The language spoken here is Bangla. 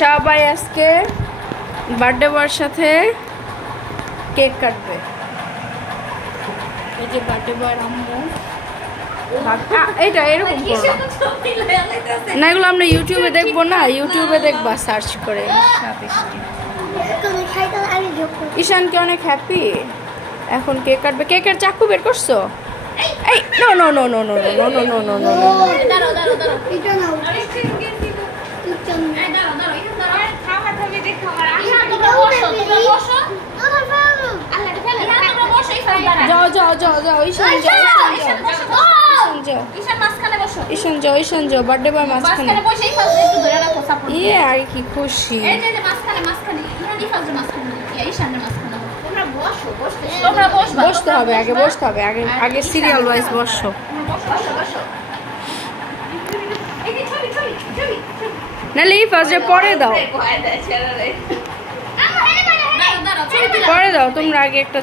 সবাই আজকে বার্থডে বয়ের সাথে কেক কাটবে। এই যে বার্থডে বয়ের আম্মু এটা এরকম না, এগুলো আমরা ইউটিউবে দেখবো না, ইউটিউবে দেখবা সার্চ করে। ঈশানকে অনেক হ্যাপি। এখন কেক কাটবে। কেকের চাকু বের করছো? এই no no no no no no no no no no no যাও যাও যাও যাও ঈশান যাও, ঈশান যাও, ঈশান যাও, বার্থডে বয় মাঝখানে। ইয়ে আর কি খুশি। বসতে হবে, আগে বসতে হবে, আগে আগে সিরিয়াল ওয়াইজ বসো। নাহলে এই ফার্স্টে পরে দাও, পরে দাও তোমরা আগে একটা